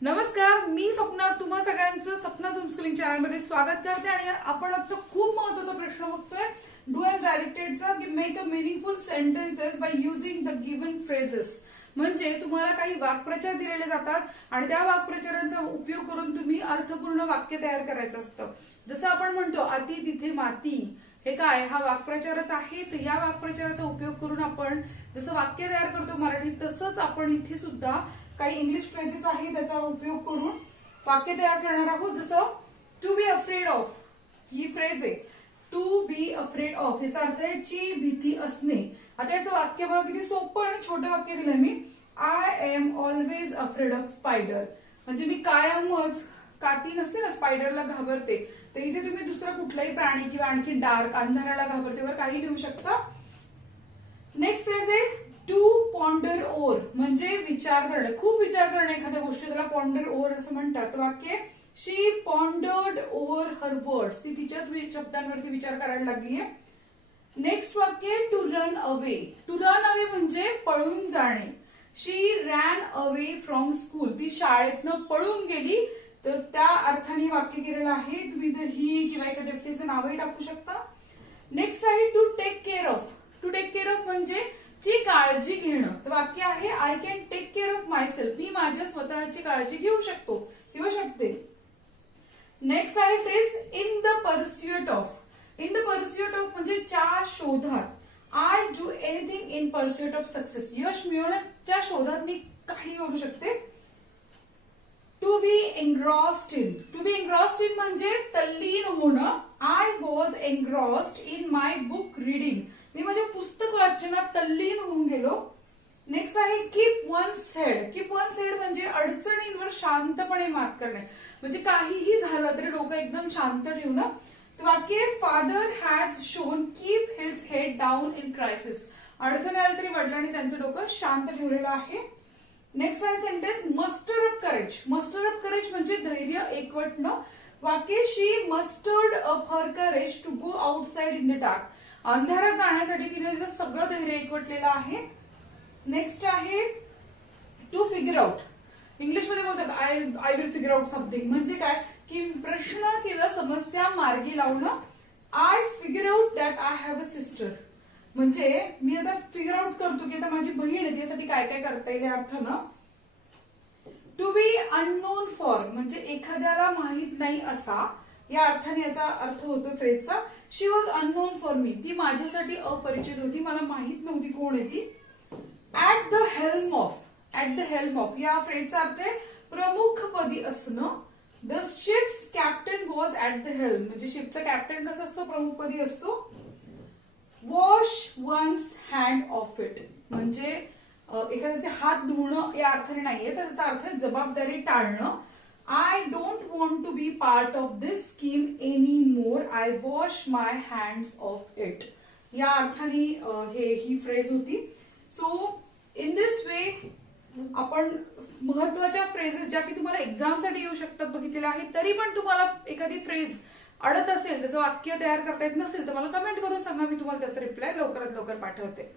नमस्कार, मी स्वप्ना. तुम्हा सगळ्यांचं सपना झूम स्कूलिंग चॅनलमध्ये स्वागत करते. आणि आपण आता खूप महत्त्वाचा प्रश्न बघतोय डुअल डायरेक्टेडचा की make a meaningful sentences by using the given phrases. म्हणजे तुम्हाला काही वाक्प्रचार दिलेले जातात आणि त्या वाक्प्रचारांचा उपयोग करून तुम्ही अर्थपूर्ण वाक्य तयार करायचं असतं. जसं आपण म्हणतो अति तिथे माती, हे काय, हा वाक्प्रचारच आहे. तर या वाक्प्रचाराचा उपयोग करून आपण जसं वाक्य तयार करतो मराठीत, तसंच आपण इथे सुद्धा काही इंग्लिश फ्रेजेस आहे त्याचा उपयोग करून वाक्य तयार करणार आहोत. जसं टू बी अफ्रेड ऑफ, ही फ्रेज आहे. टू बी अफ्रेड ऑफ याचा अर्थ आहे ची भीती असणे. आता याचं वाक्य बघा किती सोपं आणि छोटं वाक्य दिलंय मी. I am always afraid of spider, म्हणजे मी कायमच, काती नसते ना, स्पायडरला घाबरते. तर इथे तुम्ही दुसरा कुठलाही प्राणी किंवा आणखी डार्क, अंधाराला घाबरते वर काही लिहू शकता. नेक्स्ट फ्रेज आहे टू पॉन्डर ओव्हर, म्हणजे विचार करणे, खूप विचार करणे एखाद्या गोष्टी, त्याला पॉन्डर ओव्हर असं म्हणतात. वाक्य she pondered over her words, ती तिच्याच शब्दांवरती विचार करायला लागली आहे. नेक्स्ट वाक्य to run away. To run away म्हणजे पळून जाणे. She ran away from school, ती शाळेतनं पळून गेली. तर त्या अर्थाने वाक्य केलेलं आहे. तुम्ही तर ही किंवा एखाद्या व्यक्तीचं नावही टाकू शकता. नेक्स्ट आहे to take care of. To take care of म्हणजे ची काळजी घेणं. तर वाक्य आहे I can take care of myself, मी माझ्या स्वतःची काळजी घेऊ शकतो किंवा शकते. नेक्स्ट आहे phrase in the pursuit of. In the pursuit of म्हणजे च्या शोधात. I do anything in pursuit of success, यश मिळवण्याच्या शोधात मी काही करू शकते. To be engrossed in. To be engrossed in म्हणजे तल्लीन होणं. I was engrossed in my book reading, मी माझ्या पुस्तक वाचनात तल्लीन होऊन गेलो. नेक्स्ट आहे keep one's head. Keep one's head म्हणजे अडचणींवर शांतपणे मात करणे, म्हणजे काहीही झालं तरी डोकं एकदम शांत ठेवणं. तर वाक्य father has shown keep his head down in crisis, अडचण आली तरी वडिलांनी त्यांचं डोकं शांत ठेवलेलं आहे. नेक्स्ट आहे sentence muster up courage. Muster up courage म्हणजे धैर्य एकवटणं. वाक्य she mustered up her courage to go outside in the dark, अंधारात जाण्यासाठी तिने तिचं सगळं धैर्य एकवटलेलं आहे. नेक्स्ट आहे टू फिगर आउट. इंग्लिशमध्ये बोलतात I will figure out something, म्हणजे काय की प्रश्न किंवा समस्या मार्गी लावणं. I figure out that I have a sister, म्हणजे मी आता फिगर आउट करतो की आता माझी बहीण आहे, त्यासाठी काय काय करता येईल या अर्थानं. टू बी अननोन फॉर म्हणजे एखाद्याला माहित नाही असा, या अर्थाने याचा अर्थ होतो फ्रेजचा. शी वॉज अननोन फॉर मी, ती माझ्यासाठी अपरिचित होती, मला माहित नव्हती कोण आहे ती. At the helm of. At the helm of या फ्रेजचा अर्थ आहे प्रमुखपदी असणं. The ship's captain was at the helm, म्हणजे शिपचा कॅप्टन कसा असतो, प्रमुखपदी असतो. Wash one's hand off it म्हणजे एखाद्याचे हात धुणं या अर्थाने नाहीये, तर त्याचा अर्थ आहे जबाबदारी टाळणं. I don't want to be part of this scheme any more, I wash my hands off it, या अर्थाने ही फ्रेज होती. सो इन दिस वे आपण महत्वाच्या फ्रेजेस ज्या की तुम्हाला एक्झामसाठी येऊ शकतात बघितलेल्या आहेत. तरी पण तुम्हाला एखादी फ्रेज अडत असेल, त्याचं वाक्य तयार करता येत नसेल, तर मला कमेंट करून सांगा, मी तुम्हाला त्याचा रिप्लाय लवकरात लवकर पाठवते.